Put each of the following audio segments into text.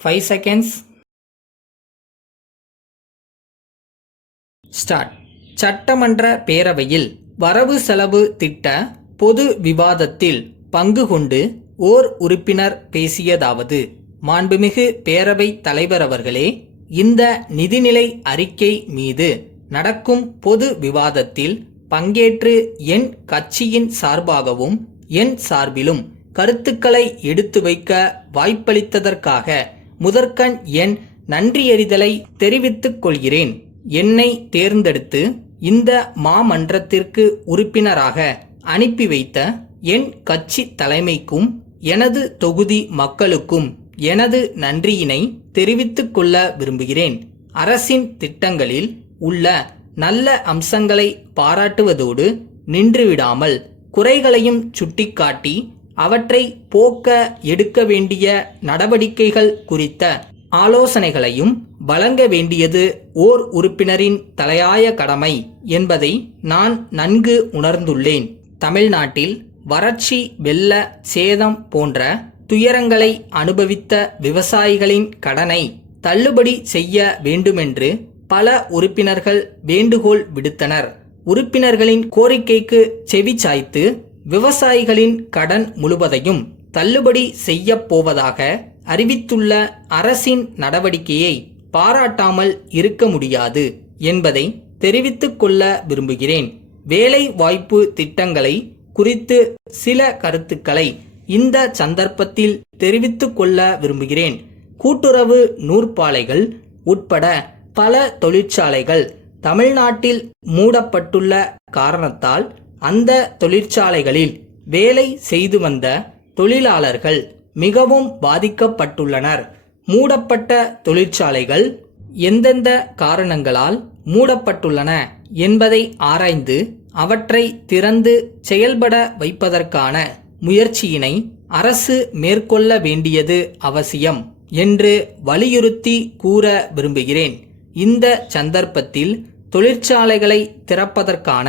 5 seconds. Start. சட்டமன்ற பேரவையில் வரவு செலவு திட்ட பொது விவாதத்தில் பங்கு கொண்டு ஓர் உறுப்பினர் பேசியதாவது: மாண்புமிகு பேரவை தலைவர் அவர்களே, இந்த நிதிநிலை அறிக்கை மீது நடக்கும் பொது விவாதத்தில் பங்கேற்று என் கட்சியின் சார்பாகவும் என் சார்பிலும் கருத்துக்களை எடுத்து வைக்க வாய்ப்பளித்ததற்காக முதற்கண் என் நன்றியறிதலை தெரிவித்துக் கொள்கிறேன். என்னை தேர்ந்தெடுத்து இந்த மாமன்றத்திற்கு உறுப்பினராக அனுப்பி வைத்த என் கட்சி தலைமைக்கும் எனது தொகுதி மக்களுக்கும் எனது நன்றியினை தெரிவித்துக் கொள்ள விரும்புகிறேன். அரசின் திட்டங்களில் உள்ள நல்ல அம்சங்களை பாராட்டுவதோடு நின்றுவிடாமல் குறைகளையும் சுட்டிக்காட்டி அவற்றை போக்க எடுக்க வேண்டிய நடவடிக்கைகள் குறித்த ஆலோசனைகளையும் வழங்க வேண்டியது ஓர் உறுப்பினரின் தலையாய கடமை என்பதை நான் நன்கு உணர்ந்துள்ளேன். தமிழ்நாட்டில் வறட்சி, வெள்ள சேதம் போன்ற துயரங்களை அனுபவித்த விவசாயிகளின் கடனை தள்ளுபடி செய்ய வேண்டுமென்று பல உறுப்பினர்கள் வேண்டுகோள் விடுத்தனர். உறுப்பினர்களின் கோரிக்கைக்கு செவி சாய்த்து விவசாயிகளின் கடன் முழுவதையும் தள்ளுபடி செய்யப் போவதாக அறிவித்துள்ள அரசின் நடவடிக்கையை பாராட்டாமல் இருக்க முடியாது என்பதை தெரிவித்துக் கொள்ள விரும்புகிறேன். வேலை வாய்ப்பு திட்டங்களை குறித்து சில கருத்துக்களை இந்த சந்தர்ப்பத்தில் தெரிவித்துக் கொள்ள விரும்புகிறேன். கூட்டுறவு நூற்பாலைகள் உட்பட பல தொழிற்சாலைகள் தமிழ்நாட்டில் மூடப்பட்டுள்ள காரணத்தால் அந்த தொழிற்சாலைகளில் வேலை செய்து வந்த தொழிலாளர்கள் மிகவும் பாதிக்கப்பட்டுள்ளனர். மூடப்பட்ட தொழிற்சாலைகள் எந்தெந்த காரணங்களால் மூடப்பட்டுள்ளன என்பதை ஆராய்ந்து அவற்றை திறந்து செயல்பட வைப்பதற்கான முயற்சியினை அரசு மேற்கொள்ள வேண்டியது அவசியம் என்று வலியுறுத்தி கூற விரும்புகிறேன். இந்த சந்தர்ப்பத்தில் தொழிற்சாலைகளை திறப்பதற்கான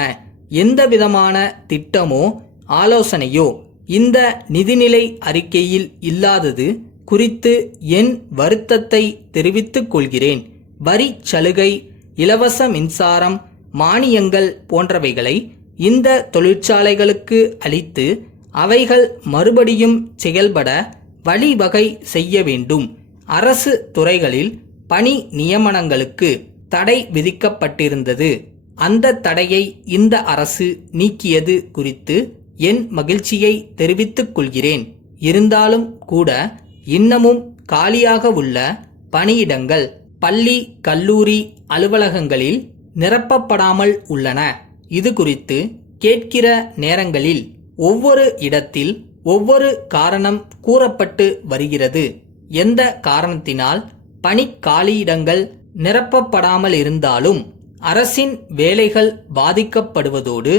எந்தவிதமான திட்டமோ ஆலோசனையோ இந்த நிதிநிலை அறிக்கையில் இல்லாதது குறித்து என் வருத்தத்தை தெரிவித்துக் கொள்கிறேன். வரி சலுகை, இலவச மின்சாரம், மானியங்கள் போன்றவைகளை இந்த தொழிற்சாலைகளுக்கு அளித்து அவைகள் மறுபடியும் செயல்பட வழிவகை செய்ய வேண்டும். அரசு துறைகளில் பணி நியமனங்களுக்கு தடை விதிக்கப்பட்டிருந்தது. அந்த தடையை இந்த அரசு நீக்கியது குறித்து என் மகிழ்ச்சியை தெரிவித்துக் கொள்கிறேன். இருந்தாலும் கூட இன்னமும் காலியாக உள்ள பணியிடங்கள் பள்ளி, கல்லூரி அலுவலகங்களில் நிரப்பப்படாமல் உள்ளன. இது குறித்து கேட்கிற நேரங்களில் ஒவ்வொரு இடத்தில் ஒவ்வொரு காரணம் கூறப்பட்டு வருகிறது. எந்த காரணத்தினால் பணி காலியிடங்கள் நிரப்பப்படாமல் இருந்தாலும் அரசின் வேலைகள் பாதிக்கப்படுவதோடு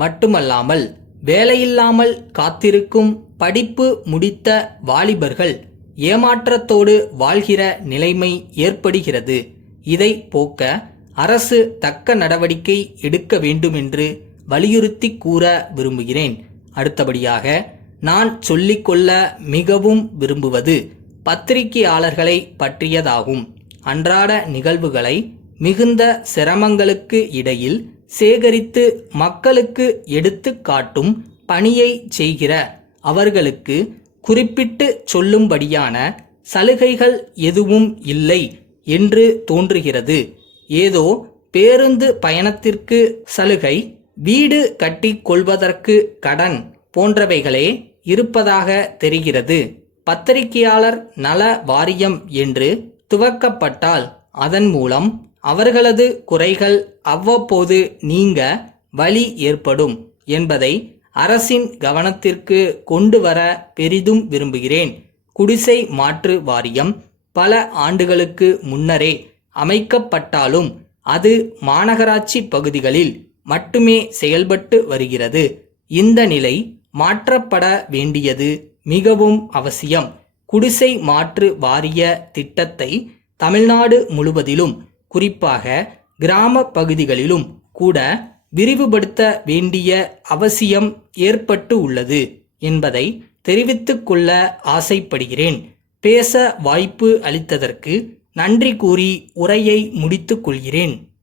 மட்டுமல்லாமல் வேலையில்லாமல் காத்திருக்கும் படிப்பு முடித்த வாலிபர்கள் ஏமாற்றத்தோடு வாழ்கிற நிலைமை ஏற்படுகிறது. இதை போக்க அரசு தக்க நடவடிக்கை எடுக்க வேண்டுமென்று வலியுறுத்தி கூற விரும்புகிறேன். அடுத்தபடியாக நான் சொல்லிக்கொள்ள மிகவும் விரும்புவது பத்திரிகையாளர்களை பற்றியதாகும். அன்றாட நிகழ்வுகளை மிகுந்த சிரமங்களுக்கு இடையில் சேகரித்து மக்களுக்கு எடுத்து காட்டும் பணியை செய்கிற அவர்களுக்கு குறிப்பிட்டு சொல்லும்படியான சலுகைகள் எதுவும் இல்லை என்று தோன்றுகிறது. ஏதோ பேருந்து பயணத்திற்கு சலுகை, வீடு கட்டி கொள்வதற்கு கடன் போன்றவைகளே இருப்பதாக தெரிகிறது. பத்திரிகையாளர் நல வாரியம் என்று துவக்கப்பட்டால் அதன் மூலம் அவர்களது குறைகள் அவ்வப்போது நீங்க வழி ஏற்படும் என்பதை அரசின் கவனத்திற்கு கொண்டு வர பெரிதும் விரும்புகிறேன். குடிசை மாற்று வாரியம் பல ஆண்டுகளுக்கு முன்னரே அமைக்கப்பட்டாலும் அது மாநகராட்சி பகுதிகளில் மட்டுமே செயல்பட்டு வருகிறது. இந்த நிலை மாற்றப்பட வேண்டியது மிகவும் அவசியம். குடிசை மாற்று வாரிய திட்டத்தை தமிழ்நாடு முழுவதிலும், குறிப்பாக கிராம பகுதிகளிலும் கூட விரிவுபடுத்த வேண்டிய அவசியம் ஏற்பட்டு உள்ளது என்பதை தெரிவித்துக் கொள்ள ஆசைப்படுகிறேன். பேச வாய்ப்பு அளித்ததற்கு நன்றி கூறி உரையை முடித்துக் கொள்கிறேன்.